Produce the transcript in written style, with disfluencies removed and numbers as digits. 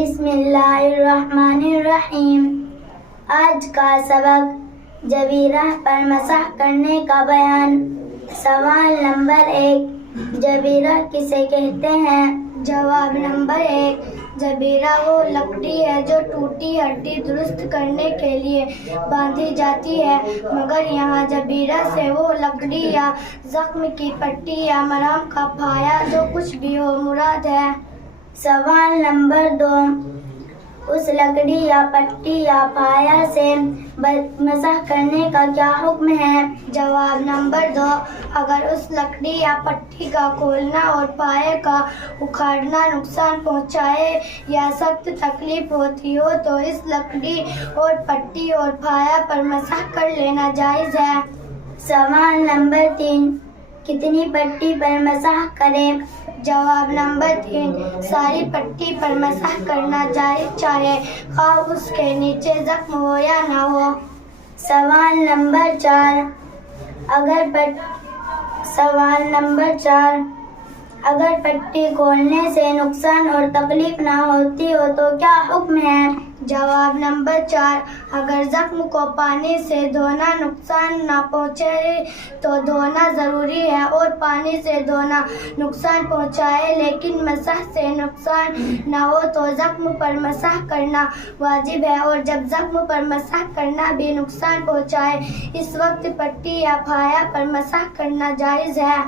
بسم اللہ الرحمن الرحیم۔ آج کا سبق جبیرہ پر مسح کرنے کا بیان۔ سوال نمبر 1، جبیرہ کسے کہتے ہیں؟ جواب نمبر 1، جبیرہ وہ لکڑی ہے جو ٹوٹی ہڈی درست کرنے کے لیے باندھی جاتی ہے، مگر یہاں جبیرہ سے وہ لکڑی یا زخم کی پٹی یا مرہم کا پھایا جو کچھ بھی ہو مراد ہے۔ سوال نمبر 2، اس لکڑی یا پٹی یا پھایا سے مسح کرنے کا کیا حکم ہے؟ جواب نمبر 2، اگر اس لکڑی یا پٹی کا کھولنا اور پھائے کا اکھاڑنا نقصان پہنچائے یا سخت تکلیف ہوتی ہو تو اس لکڑی اور پٹی اور پھایا پر مسح کر لینا جائز ہے۔ سوال نمبر 3، کتنی پٹی پر مسح کریں؟ جواب نمبر 3، ساری پٹی پر مسح کرنا جائز چاہے خواہ اس کے نیچے زخم ہو یا نہ ہو۔ سوال نمبر 4، اگر پٹی کھولنے سے نقصان اور تکلیف نہ ہوتی ہو تو کیا حکم ہے؟ جواب نمبر 4، اگر زخم کو پانی سے دھونا نقصان نہ پہنچے تو دھونا ضروری ہے، اور پانی سے دھونا نقصان پہنچائے لیکن مسح سے نقصان نہ ہو تو زخم پر مسح کرنا واجب ہے، اور جب زخم پر مسح کرنا بھی نقصان پہنچائے اس وقت پٹی یا پھایا پر مسح کرنا جائز ہے۔